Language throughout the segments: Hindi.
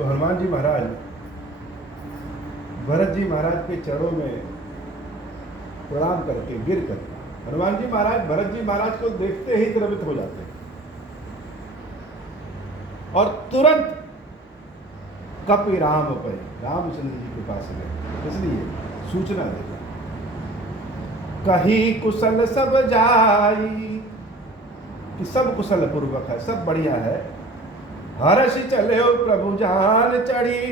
तो हनुमान जी महाराज भरत जी महाराज के चरणों में प्रणाम करके गिर कर हनुमान जी महाराज भरत जी महाराज को देखते ही द्रवित हो जाते हैं और तुरंत कपि राम पे रामचंद्र जी के पास गए, इसलिए सूचना देगा कहीं कुशल सब जाई कि सब कुशल पूर्वक है, सब बढ़िया है। हर्ष चले प्रभु जान चढ़ी,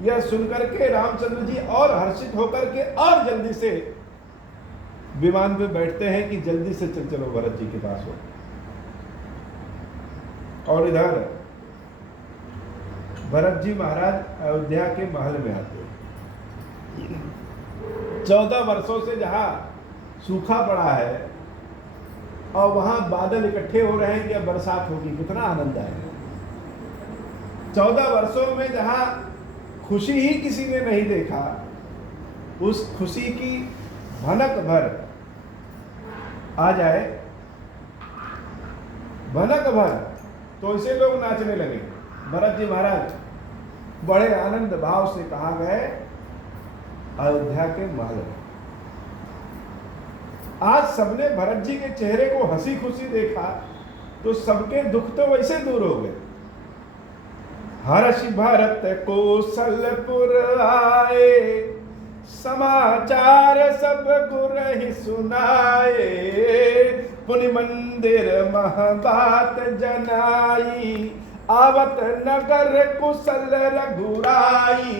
यह सुनकर के रामचंद्र जी और हर्षित होकर के और जल्दी से विमान पे बैठते हैं कि जल्दी से चलो भरत जी के पास हो। और इधर भरत जी महाराज अयोध्या के महल में आते हैं। 14 वर्षों से जहां सूखा पड़ा है और वहां बादल इकट्ठे हो रहे हैं कि अब बरसात होगी, कितना आनंद आएगा। 14 वर्षों में जहां खुशी ही किसी ने नहीं देखा, उस खुशी की भनक भर आ जाए, भनक भर, तो इसे लोग नाचने लगे। भरत जी महाराज बड़े आनंद भाव से कहा गए अयोध्या के महल में। आज सबने भरत जी के चेहरे को हंसी खुशी देखा तो सबके दुख तो वैसे दूर हो गए। हर्ष भरत कौशलपुर आए, समाचार सब गुर ही सुनाए, पुनि मंदिर महबात जनाई, आवत नगर कुशल रघुराई,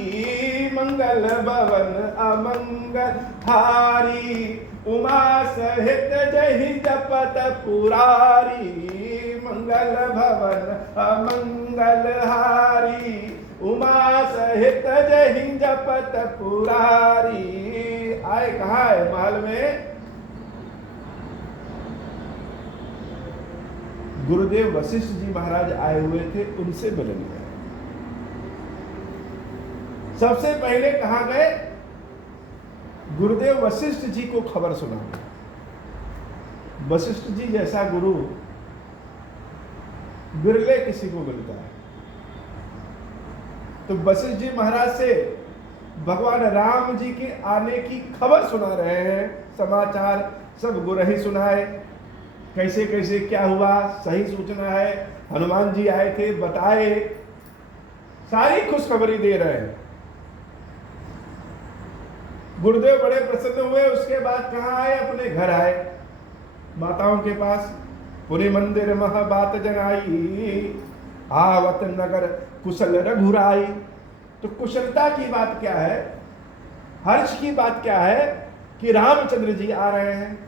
मंगल भवन अमंगल हारी, उमा सहित जहि जपत पुरारी, मंगल भवन अमंगल हारी, उमा सहित जहि जपत पुरारी। आए कहाँ है? महल में। गुरुदेव वशिष्ठ जी महाराज आए हुए थे, उनसे मिलन गए। सबसे पहले कहाँ गए? गुरुदेव वशिष्ठ जी को खबर सुना। वशिष्ठ जी जैसा गुरु बिरले किसी को मिलता है। तो वशिष्ठ जी महाराज से भगवान राम जी के आने की खबर सुना रहे हैं, समाचार सब गुरु ही सुनाए, कैसे कैसे क्या हुआ, सही सूचना है, हनुमान जी आए थे बताए, सारी खुशखबरी दे रहे हैं। गुरुदेव बड़े प्रसन्न हुए। उसके बाद कहाँ आए? अपने घर आए, माताओं के पास। पुनि मंदिर मह बात जनाई, आवत नगर कुशल रघुराई। तो कुशलता की बात क्या है, हर्ष की बात क्या है कि रामचंद्र जी आ रहे हैं।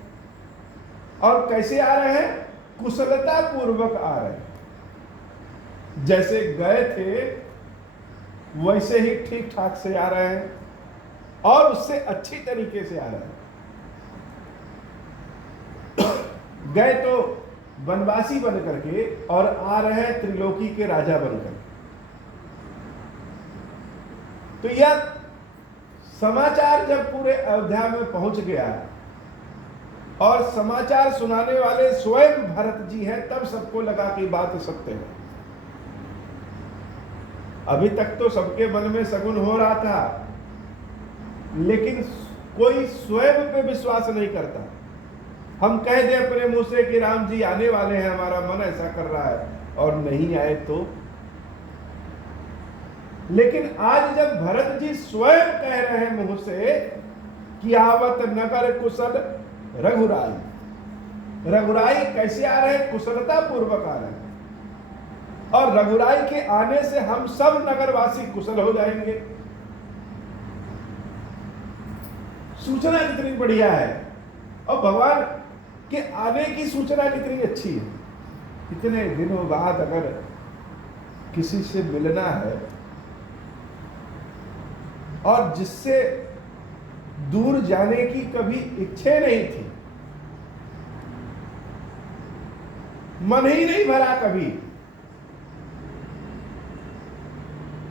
और कैसे आ रहे हैं? कुशलता पूर्वक आ रहे हैं। जैसे गए थे वैसे ही ठीक ठाक से आ रहे हैं और उससे अच्छी तरीके से आ रहे हैं। गए तो वनवासी बन करके और आ रहे हैं त्रिलोकी के राजा बनकर। तो यह समाचार जब पूरे अयोध्या में पहुंच गया और समाचार सुनाने वाले स्वयं भरत जी हैं, तब सबको लगा कि बात सत्य है। अभी तक तो सबके मन में शगुन हो रहा था, लेकिन कोई स्वयं पे विश्वास नहीं करता। हम कह दें अपने मुंह से कि राम जी आने वाले हैं, हमारा मन ऐसा कर रहा है, और नहीं आए तो। लेकिन आज जब भरत जी स्वयं कह रहे हैं मुंह से कि आवत नगर कुशल रघुराई। रघुराई कैसे आ रहे हैं? कुशलता पूर्वक आ रहे हैं। और रघुराई के आने से हम सब नगरवासी कुशल हो जाएंगे। सूचना कितनी बढ़िया है, और भगवान के आने की सूचना कितनी अच्छी है। इतने दिनों बाद अगर किसी से मिलना है और जिससे दूर जाने की कभी इच्छा नहीं थी, मन ही नहीं भरा कभी,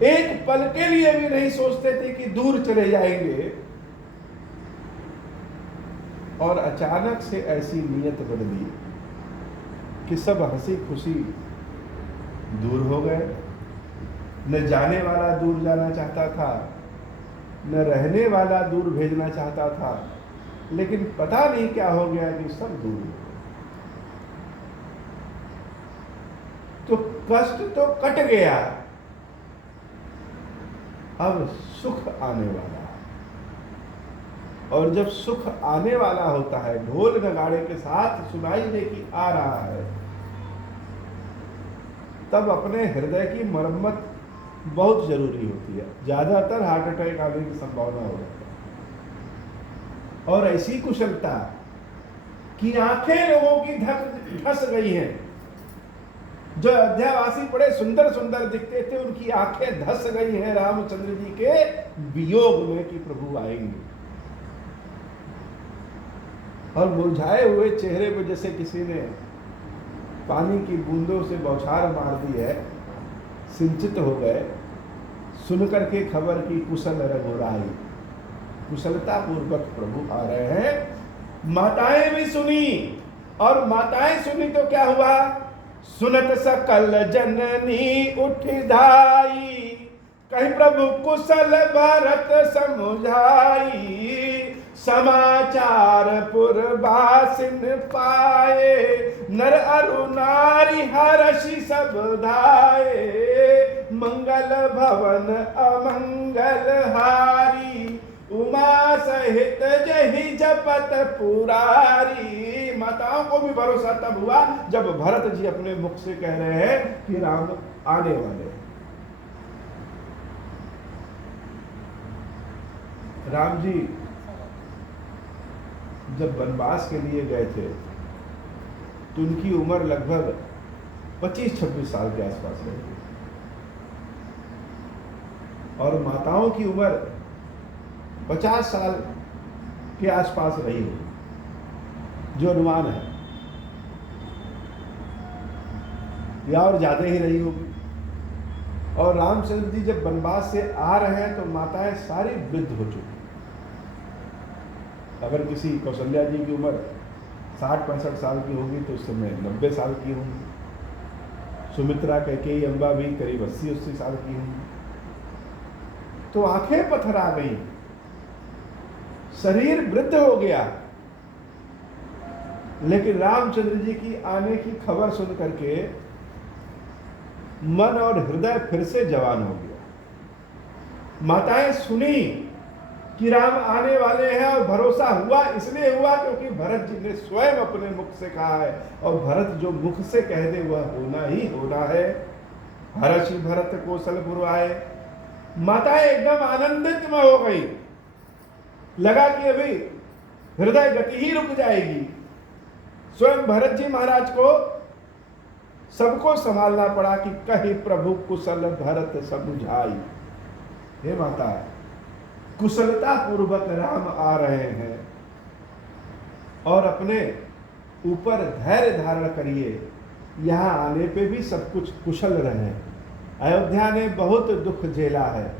एक पल के लिए भी नहीं सोचते थे कि दूर चले जाएंगे, और अचानक से ऐसी नीयत बदली कि सब हंसी खुशी दूर हो गए। न जाने वाला दूर जाना चाहता था, न रहने वाला दूर भेजना चाहता था, लेकिन पता नहीं क्या हो गया कि सब दूर हो गए। तो कष्ट तो कट गया, अब सुख आने वाला है। और जब सुख आने वाला होता है, ढोल नगाड़े के साथ सुनाई दे कि आ रहा है, तब अपने हृदय की मरम्मत बहुत जरूरी होती है। ज्यादातर हार्ट अटैक आने की संभावना हो जाती है। और ऐसी कुशलता कि आंखें लोगों की धस गई हैं। जो अयोध्यावासी बड़े सुंदर सुंदर दिखते थे, उनकी आंखें धस गई हैं रामचंद्र जी के वियोग में कि प्रभु आएंगे। और मुरझाए हुए चेहरे पर जैसे किसी ने पानी की बूंदों से बौछार मार दी है, सिंचित हो गए। सुनकर के खबर की कुशल रघुराई, कुशलता पूर्वक प्रभु आ रहे हैं। माताएं भी सुनी, और माताएं सुनी तो क्या हुआ? सुनत सकल जननी उठ धाई, कहीं प्रभु कुशल भरत समुझाई। समाचार पुरबासिन पाए, नर अरु नारी हर्षि सब धाये। मंगल भवन अमंगल हारी, उमा सहित जहि जपत पुरारी। माताओं को भी भरोसा तब हुआ जब भरत जी अपने मुख से कह रहे हैं कि राम आने वाले हैं। राम जी जब वनवास के लिए गए थे तो उनकी उम्र लगभग 25-26 साल के आसपास रही, और माताओं की उम्र 50 साल के आसपास रही होगी, जो अनुमान है, या और ज्यादा ही रही होगी। और रामचंद्र जी जब वनवास से आ रहे हैं तो माताएं सारी वृद्ध हो चुकी। अगर किसी कौशल्या जी की उम्र 60-65 साल की होगी तो उस समय 90 साल की होंगी। सुमित्रा, कैकेयी, अम्बा भी करीब 80-80 साल की होंगी। तो आंखें पथरा गई, शरीर वृद्ध हो गया, लेकिन रामचंद्र जी की आने की खबर सुन करके मन और हृदय फिर से जवान हो गया। माताएं सुनी कि राम आने वाले हैं, और भरोसा हुआ इसलिए हुआ क्योंकि भरत जी ने स्वयं अपने मुख से कहा है, और भरत जो मुख से कह दे वह होना ही होना है। हर्षि भरत कौशलपुर आए। माताएं एकदम आनंदित में हो गई, लगा कि अभी हृदय गति ही रुक जाएगी। स्वयं भरत जी महाराज को सबको संभालना पड़ा कि कही प्रभु कुशल भरत समुझाई। हे माता, कुशलता पूर्वक राम आ रहे हैं, और अपने ऊपर धैर्य धारण करिए। यहाँ आने पे भी सब कुछ कुशल रहे। अयोध्या ने बहुत दुख झेला है,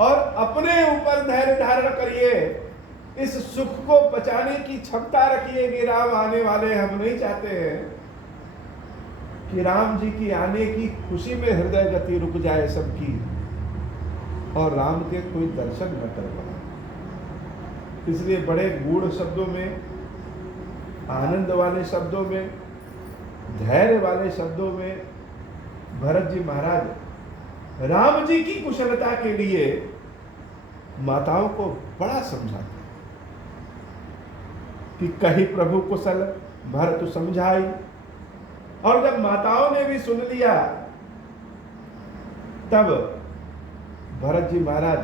और अपने ऊपर धैर्य धारण करिए। इस सुख को बचाने की क्षमता रखिए कि राम आने वाले। हम नहीं चाहते हैं कि राम जी की आने की खुशी में हृदय गति रुक जाए सबकी, और राम के कोई दर्शन न कर पाए। इसलिए बड़े गूढ़ शब्दों में, आनंद वाले शब्दों में, धैर्य वाले शब्दों में भरत जी महाराज राम जी की कुशलता के लिए माताओं को बड़ा समझाते कि कही प्रभु कुशल भरत समझाई। और जब माताओं ने भी सुन लिया, तब भरत जी महाराज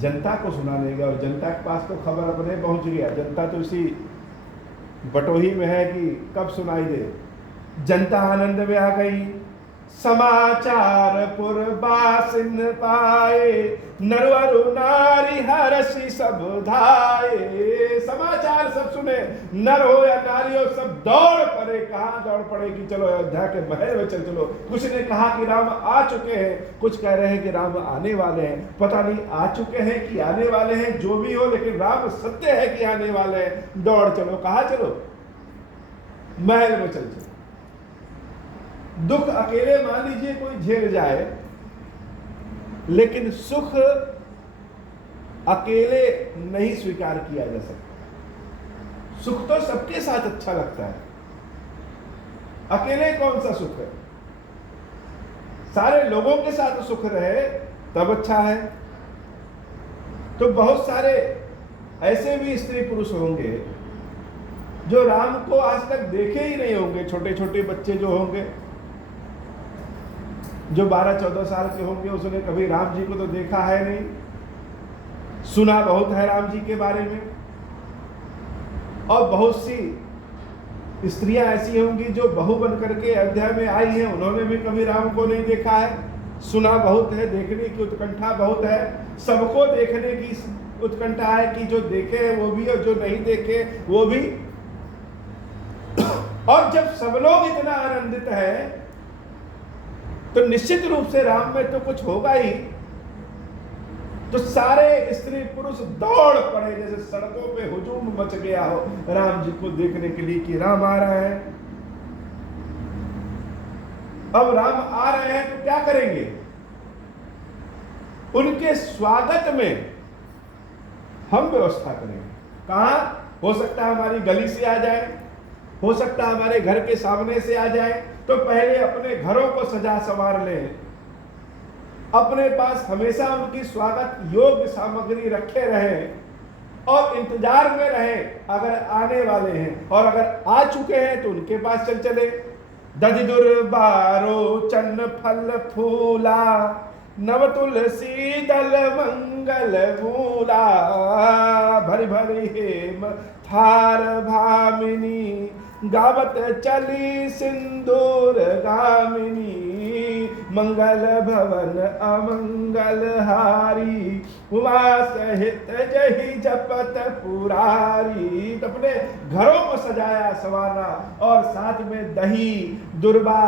जनता को सुनाने गए, और जनता के पास तो खबर अपने पहुंच गया। जनता तो इसी बटोही में है कि कब सुनाई दे। जनता आनंद में आ गई। समाचार पुरबासिन पाए, नरवरु नारी हर्षि सब धाये। समाचार सब सुने, नर हो या नारी हो, सब दौड़ पड़े। कहाँ दौड़ पड़े कि चलो अयोध्या के महल में चलो। कुछ ने कहा कि राम आ चुके हैं, कुछ कह रहे हैं कि राम आने वाले हैं। पता नहीं आ चुके हैं कि आने वाले हैं, जो भी हो, लेकिन राम सत्य है कि आने वाले हैं। दौड़ चलो। कहाँ चलो? महल में चल चलो। दुख अकेले मान लीजिए कोई झेल जाए, लेकिन सुख अकेले नहीं स्वीकार किया जा सकता। सुख तो सबके साथ अच्छा लगता है, अकेले कौन सा सुख है? सारे लोगों के साथ सुख रहे तब अच्छा है। तो बहुत सारे ऐसे भी स्त्री पुरुष होंगे जो राम को आज तक देखे ही नहीं होंगे। छोटे छोटे बच्चे जो होंगे, जो 12-14 साल के होंगे, उसने कभी राम जी को तो देखा है नहीं, सुना बहुत है राम जी के बारे में। और बहुत सी स्त्रियां ऐसी होंगी जो बहू बन करके अयोध्या में आई हैं, उन्होंने भी कभी राम को नहीं देखा है, सुना बहुत है, देखने की उत्कंठा बहुत है। सबको देखने की उत्कंठा है कि जो देखे वो भी और जो नहीं देखे वो भी। और जब सब लोग इतना आनंदित है तो निश्चित रूप से राम में तो कुछ होगा ही। तो सारे स्त्री पुरुष दौड़ पड़े, जैसे सड़कों पे हुजूम मच गया हो राम जी को देखने के लिए कि राम आ रहे हैं। अब राम आ रहे हैं तो क्या करेंगे? उनके स्वागत में हम व्यवस्था करेंगे। कहां? हो सकता है हमारी गली से आ जाए, हो सकता है हमारे घर के सामने से आ जाए। तो पहले अपने घरों को सजा संवार लें, अपने पास हमेशा उनकी स्वागत योग्य सामग्री रखे रहें और इंतजार में रहें अगर आने वाले हैं। और अगर आ चुके हैं तो उनके पास चल चले। दधिदुर बारो चन्न फल फूला, नव तुलसी दल मंगल मूला, भरी भरी हेम थार भामिनी, गावत चली सिंदूर गामिनी, मंगल भवन अमंगल हारी, उमा सहित जही जपत पुरारी। तो अपने घरों को सजाया संवारा और साथ में दही, दुर्बा,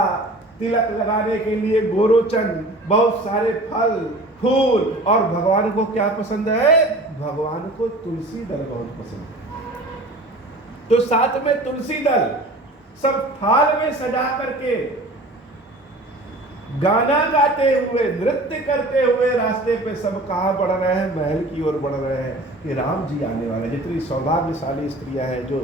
तिलक लगाने के लिए गोरोचन, बहुत सारे फल फूल। और भगवान को क्या पसंद है? भगवान को तुलसी दल बहुत पसंद है। तो साथ में तुलसी दल सब थाल में सजा करके गाना गाते हुए, नृत्य करते हुए रास्ते पे सब कहां बढ़ रहे हैं? महल की ओर बढ़ रहे हैं कि राम जी आने वाले। जितनी सौभाग्यशाली स्त्रियां हैं जो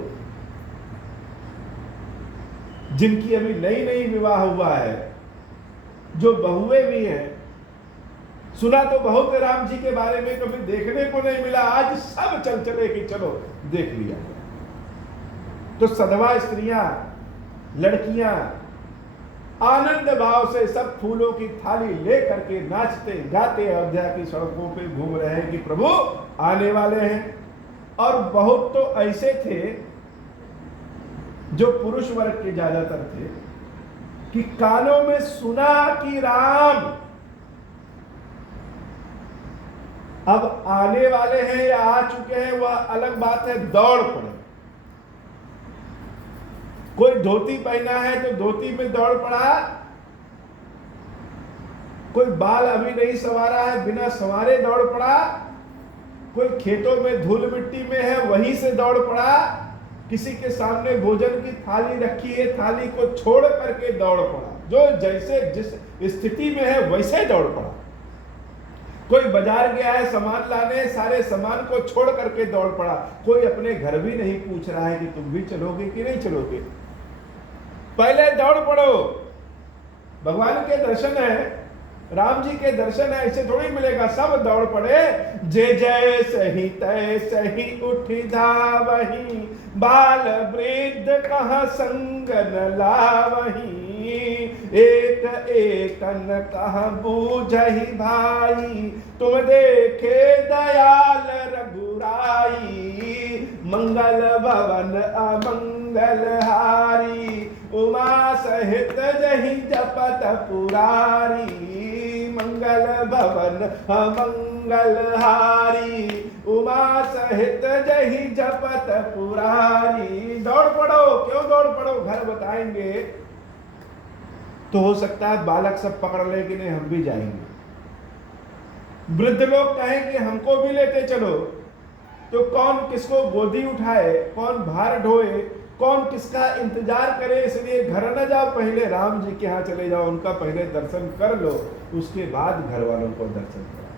जिनकी अभी नई नई विवाह हुआ है, जो बहुएं भी हैं, सुना तो बहुत राम जी के बारे में, कभी देखने को नहीं मिला, आज सब चल चले कि चलो देख लिया। तो सधवा स्त्रियां, लड़कियां आनंद भाव से सब फूलों की थाली ले करके नाचते गाते अयोध्या की सड़कों पे घूम रहे हैं कि प्रभु आने वाले हैं। और बहुत तो ऐसे थे जो पुरुष वर्ग के ज्यादातर थे कि कानों में सुना कि राम अब आने वाले हैं या आ चुके हैं वह अलग बात है, दौड़ पड़े। कोई धोती पहना है तो धोती में दौड़ पड़ा, कोई बाल अभी नहीं संवारा है बिना संवारे दौड़ पड़ा, कोई खेतों में धूल मिट्टी में है वहीं से दौड़ पड़ा, किसी के सामने भोजन की थाली रखी है थाली को छोड़ करके दौड़ पड़ा, जो जैसे जिस स्थिति में है वैसे दौड़ पड़ा। कोई बाजार गया है सामान लाने, सारे सामान को छोड़ करके दौड़ पड़ा। कोई अपने घर भी नहीं पूछ रहा है कि तुम भी चलोगे कि नहीं चलोगे, पहले दौड़ पड़ो। भगवान के दर्शन है, राम जी के दर्शन है, ऐसे थोड़ी मिलेगा। सब दौड़ पड़े, जे जय सही तय सही उठ धावही, बाल वृद्ध कहाँ संग न लावही, एक एकन कहाँ बूझही भाई, तुम देखे दयाल रघुराई, मंगल भवन अमंगल हारी, उमा सहित जही जपत पुरारी, मंगल भवन अमंगल हारी, उमा सहित जही जपत पुरारी। दौड़ पड़ो। क्यों दौड़ पड़ो? घर बताएंगे तो हो सकता है बालक सब पकड़ ले कि नहीं हम भी जाएंगे, वृद्ध लोग कहेंगे हमको भी लेते चलो, तो कौन किसको गोदी उठाए, कौन भार ढोए, कौन किसका इंतजार करे, इसलिए घर न जाओ, पहले राम जी के यहाँ चले जाओ, उनका पहले दर्शन कर लो, उसके बाद घर वालों को दर्शन करो।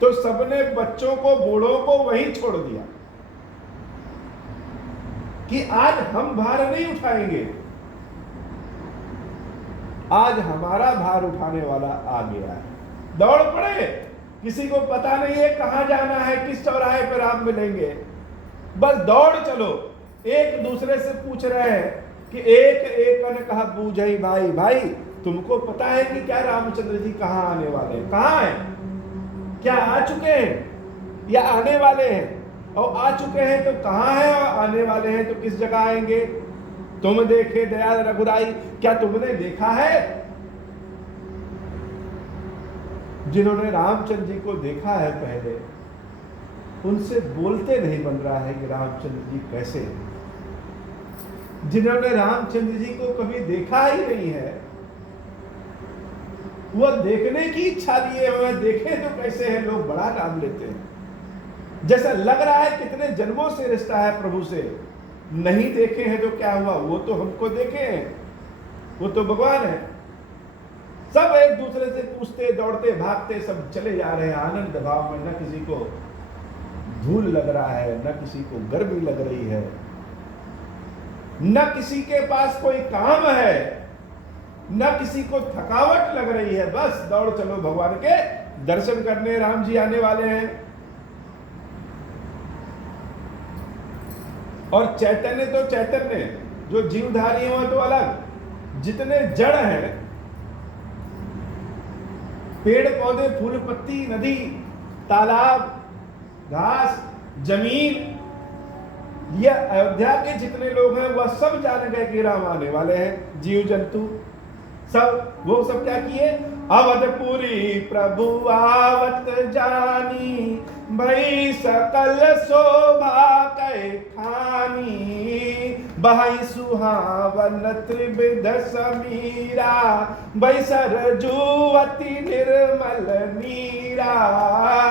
तो सबने बच्चों को बूढ़ों को वहीं छोड़ दिया कि आज हम भार नहीं उठाएंगे, आज हमारा भार उठाने वाला आ गया है। दौड़ पड़े, किसी को पता नहीं है कहां जाना है, किस चौराहे पर आप मिलेंगे, बस दौड़ चलो। एक दूसरे से पूछ रहे हैं कि एक ने कहा बूझई भाई, भाई तुमको पता है कि क्या रामचंद्र जी कहां आने वाले हैं, कहां हैं, क्या आ चुके हैं या आने वाले हैं, और आ चुके हैं तो कहां हैं, और आने वाले हैं तो किस जगह आएंगे। तुम देखे दयाल रघुराई, क्या तुमने देखा है। जिन्होंने रामचंद्र जी को देखा है पहले, उनसे बोलते नहीं बन रहा है कि रामचंद्र जी कैसे हैं। जिन्होंने रामचंद्र जी को कभी देखा ही नहीं है, वह देखने की इच्छा लिए हुए, देखे तो कैसे है, लोग बड़ा नाम लेते हैं, जैसा लग रहा है कितने जन्मों से रिश्ता है प्रभु से। नहीं देखे हैं तो क्या हुआ, वो तो हमको देखे हैं, वो तो भगवान है। सब एक दूसरे से पूछते, दौड़ते, भागते, सब चले जा रहे हैं आनंद भाव में। न किसी को धूल लग रहा है, न किसी को गर्मी लग रही है, न किसी के पास कोई काम है, न किसी को थकावट लग रही है, बस दौड़ चलो भगवान के दर्शन करने, राम जी आने वाले हैं। और चैतन्य तो चैतन्य, जो जीवधारी हो तो अलग, जितने जड़ हैं, पेड़ पौधे, फूल पत्ती, नदी, तालाब, घास, जमीन, ये अयोध्या के जितने लोग हैं वह सब जान गए कि राम आने वाले हैं। जीव जंतु सब, वो सब क्या किए, अवधपुरी प्रभु आवत जानी, भई सकल शोभा कै खानी, बहई सुहावन त्रिविध समीरा, भई सरजुवती निर्मल नीरा,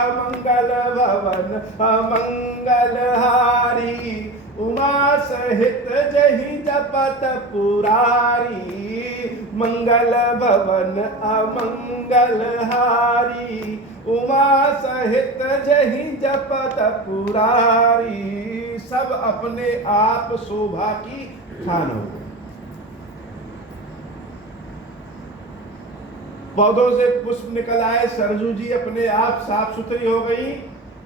मंगल भवन अमंगल हारी, उमा सहित जहि जपत पुरारी, मंगल भवन अमंगल हारी, उमा सहित जहि जपत पुरारी। सब अपने आप शोभा की खान हो गए। पौधों से पुष्प निकल आए, सरजू जी अपने आप साफ सुथरी हो गई,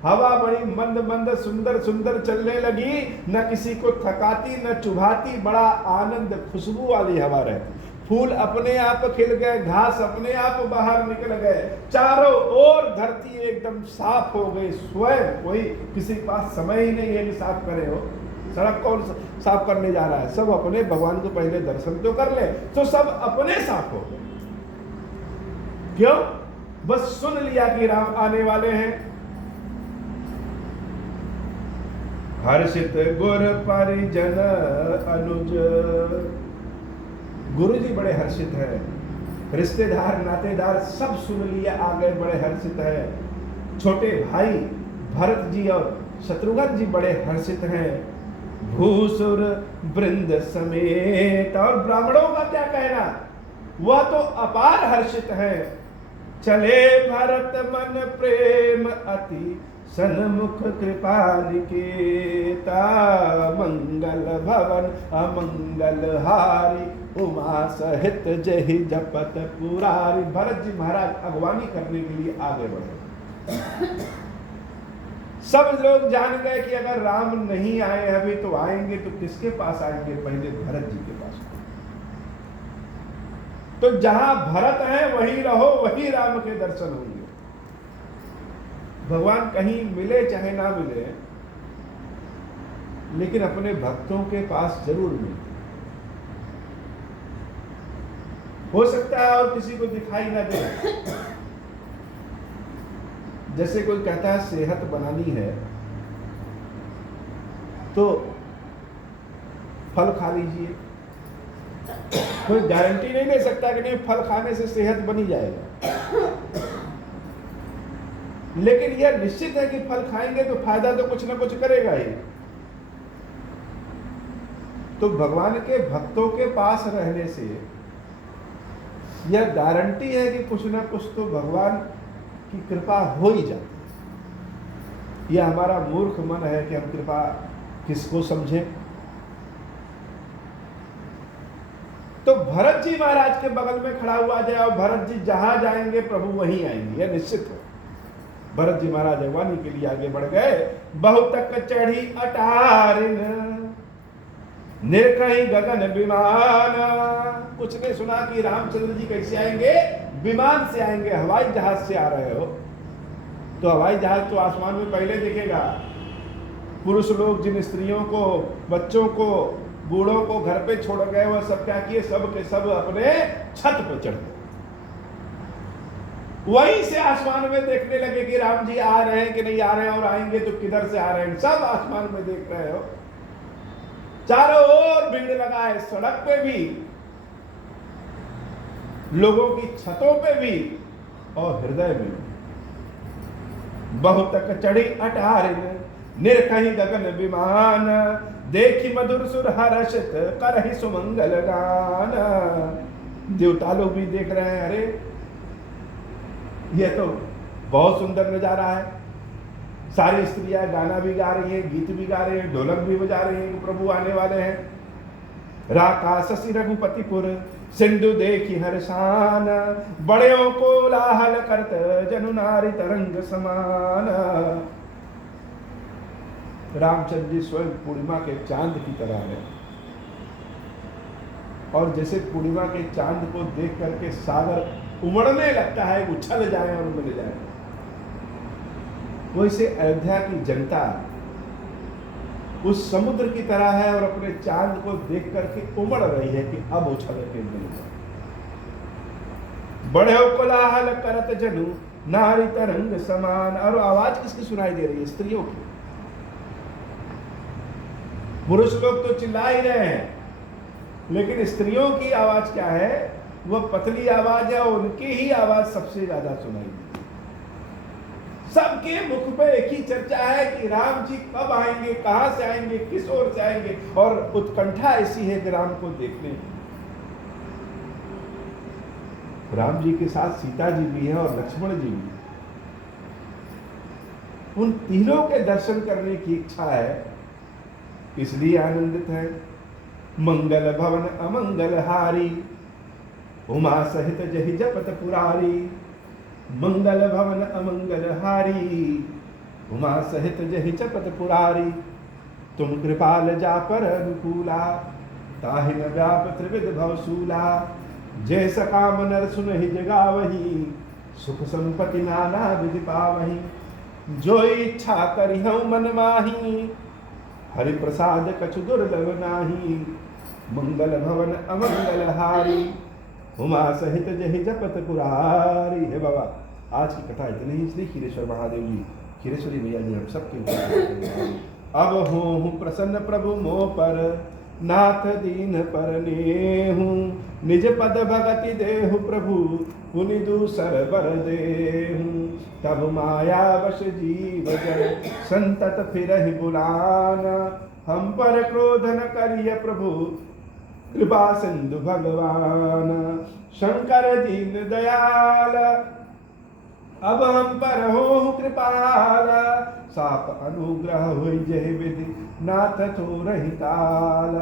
हवा बड़ी मंद मंद सुंदर सुंदर चलने लगी, न किसी को थकाती न चुभाती, बड़ा आनंद खुशबू वाली हवा रहती। फूल अपने आप खिल गए, घास अपने आप बाहर निकल गए, चारों ओर धरती एकदम साफ हो गई। स्वयं कोई किसी के पास समय ही नहीं है कि साफ करे हो, सड़क कौन साफ करने जा रहा है, सब अपने भगवान को पहले दर्शन तो कर ले, तो सब अपने साफ हो गए। क्यों, बस सुन लिया कि राम आने वाले हैं। हर्षित गुर परिजन अनुज, गुरु जी बड़े हर्षित हैं, रिश्तेदार नातेदार सब सुन लिया, आ गए, बड़े हर्षित हैं। छोटे भाई भरत जी और शत्रुघ्न जी बड़े हर्षित हैं, भूसुर वृंद समेत। और ब्राह्मणों का क्या कहना, वह तो अपार हर्षित हैं। चले भरत मन प्रेम अति, सन्मुख कृपा निकेता, मंगल भवन अमंगल हारी, उमा सहित जहि जपत पुरारी। भरत जी महाराज अगवानी करने के लिए आगे बढ़े। सब लोग जान गए कि अगर राम नहीं आए अभी तो आएंगे तो किसके पास आएंगे, पहले भरत जी के पास। तो जहां भरत है वहीं रहो, वहीं राम के दर्शन होंगे। भगवान कहीं मिले चाहे ना मिले, लेकिन अपने भक्तों के पास जरूर मिलते। हो सकता है और किसी को दिखाई ना दे। जैसे कोई कहता है सेहत बनानी है तो फल खा लीजिए, कोई गारंटी नहीं दे सकता कि नहीं फल खाने से सेहत बनी जाएगा, लेकिन यह निश्चित है कि फल खाएंगे तो फायदा तो कुछ ना कुछ करेगा ही। तो भगवान के भक्तों के पास रहने से यह गारंटी है कि कुछ ना कुछ तो भगवान की कृपा हो ही जाती है। यह हमारा मूर्ख मन है कि हम कृपा किसको समझें। तो भरत जी महाराज के बगल में खड़ा हुआ जाए और भरत जी जहां जाएंगे प्रभु वहीं आएंगे, यह निश्चित है। भरत जी महाराज अगवानी के लिए आगे बढ़ गए। बहुतक चढ़ी अटारिन निरकहीं गगन विमान। कुछ ने सुना कि रामचंद्र जी कैसे आएंगे, विमान से आएंगे, हवाई जहाज से आ रहे हो। तो हवाई जहाज तो आसमान में पहले दिखेगा। पुरुष लोग जिन स्त्रियों को, बच्चों को, बूढ़ों को घर पे छोड़ गए, वह सब क्या किए, सब के सब अपने छत पर चढ़ गए। वहीं से आसमान में देखने लगे कि राम जी आ रहे हैं कि नहीं आ रहे हैं, और आएंगे तो किधर से आ रहे हैं। सब आसमान में देख रहे हो, चारों ओर भीड़ लगा है, सड़क पे भी, लोगों की छतों पे भी और हृदय में। बहुतक चढ़ी अटारिन निरकहीं गगन विमान। देखी मधुर सुर हर्षित करहि सुमंगल गान। देवता लोग भी देख रहे हैं, अरे यह तो बहुत सुंदर नजारा है। सारी स्त्रियां गाना भी गा रही हैं, गीत भी गा रहे हैं, ढोलक भी बजा रही हैं कि प्रभु आने वाले हैं। राका शशि रघुपतिपुर सिंधु देखी हर्षान। बड़ों को लाहल करत जनु नारी तरंग समान। रामचंद्र जी स्वयं पूर्णिमा के चांद की तरह है, और जैसे पूर्णिमा के चांद को देख करके सागर उमड़ने लगता है, उछल जाए और मिल जाए, वैसे अयोध्या की जनता उस समुद्र की तरह है और अपने चांद को देख करके उमड़ रही है कि अब उछल के मिल जाए। बड़े कोलाहल करत जनु नारी तरंग समान। और आवाज किसकी सुनाई दे रही है? स्त्रियों की। पुरुष लोग तो चिल्ला ही रहे हैं, लेकिन स्त्रियों की आवाज क्या है? वह पतली आवाज है, और उनकी ही आवाज सबसे ज्यादा सुनाई देती है। सबके मुख पे एक ही चर्चा है कि राम जी कब आएंगे, कहां से आएंगे, किस ओर से आएंगे, और उत्कंठा ऐसी है कि राम को देखने। राम जी के साथ सीता जी भी है और लक्ष्मण जी भी। उन तीनों के दर्शन करने की इच्छा है, इसलिए आनंदित है। मंगल भवन अमंगल हारी उमा सहित जहि जपत पुरारी। मंगल भवन अमंगल हारी उमा सहित जहि जपत पुरारी। तुम कृपाल जा पर अनुकूला ताहि न व्याप त्रिविध भवसूला। जय सकाम नर सुनहि जगावही सुख संपत्ति नाना विधि पावही। जो इच्छा करिहउ मन माही हरि प्रसाद कछु दुर्लभ नाही। मंगल भवन अमंगल हारी उमा सहित जहि जपत पुरारी। हे बाबा, आज की कथा इतनी ही। श्री खीरेश्वर महादेव जी, खीरेश्वरी मैया जी हम सबके अब हो प्रसन्न प्रभु मोह पर नाथ दीन पर नेहु। निज पद भगति देहु प्रभु पुनि दूसर बर देहु। तब माया वश जीव जन संतत फिरहि बुलाना। हम पर क्रोध न करिय प्रभु कृपा सिंधु भगवान। शंकर दीन दयाल अब हम पर हो कृपाल। साप अनुग्रह हुई जय विधि नाथ तो रही काल।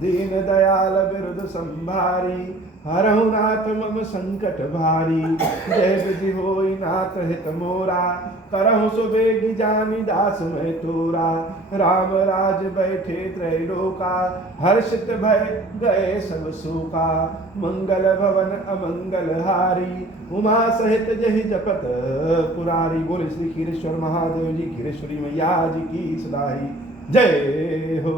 दीन दयाल विरुद्ध संभारी हरहु नाथ मम संकट भारी। जय विधि होई नाथ हित मोरा करहु सुबेगी जानी दास मैं तोरा। राम राज बैठे त्रैलोका हर्षित भय गए सब शोका। मंगल भवन अमंगल हारी उमा सहित जहि जपत पुरारी। बोले श्री खीरेश्वर महादेव जी, खीरेश्वरी मैया जी की सदाई जय हो।